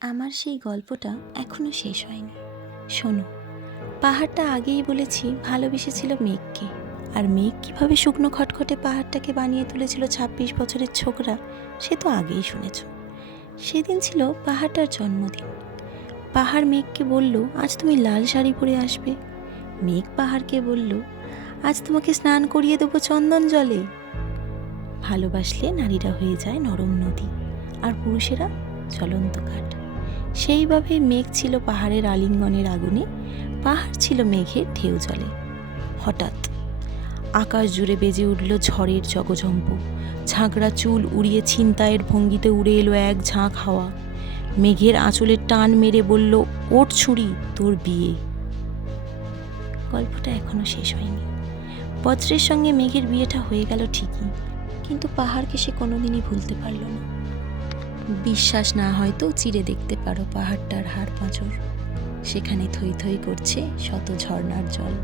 আমার সেই গল্পটা এখনো শেষ হয়নি। শোনো, পাহাড়টা আগেই বলেছি ভালোবেসেছিল মেঘকে, আর মেঘ কিভাবে শুকনো খটখটে পাহাড়টাকে বানিয়ে তুলেছিল ২৬ বছরের ছোকরা, সে তো আগেই শুনেছ। সেদিন ছিল পাহাড়টার জন্মদিন। পাহাড় মেঘকে বলল, আজ তুমি লাল শাড়ি পরে আসবে। মেঘ পাহাড়কে বলল, আজ তোমাকে স্নান করিয়ে দেবো চন্দন জলে। ভালোবাসলে নারীরা হয়ে যায় নরম নদী, আর পুরুষেরা জ্বলন্ত কাঠ। সেইভাবে মেঘ ছিল পাহাড়ের আলিঙ্গনের আগুনে, পাহাড় ছিল মেঘের ঢেউ জলে। হঠাৎ আকাশ জুড়ে বেজে উঠল ঝড়ের জগঝম্প। ঝাঁকড়া চুল উড়িয়ে ছিনতাইয়ের ভঙ্গিতে উড়ে এলো এক ঝাঁক হাওয়া। মেঘের আঁচলের টান মেরে বলল, ওঠ ছুরি, তোর বিয়ে। গল্পটা এখনো শেষ হয়নি। বজ্রের সঙ্গে মেঘের বিয়েটা হয়ে গেল ঠিকই, কিন্তু পাহাড়কে সে কোনোদিনই ভুলতে পারল না। বিশ্বাস না হয়তো চিরে দেখতে পারো পাহাড়টার হাড় পাঁজর, সেখানে থই থই করছে শত ঝর্ণার জল।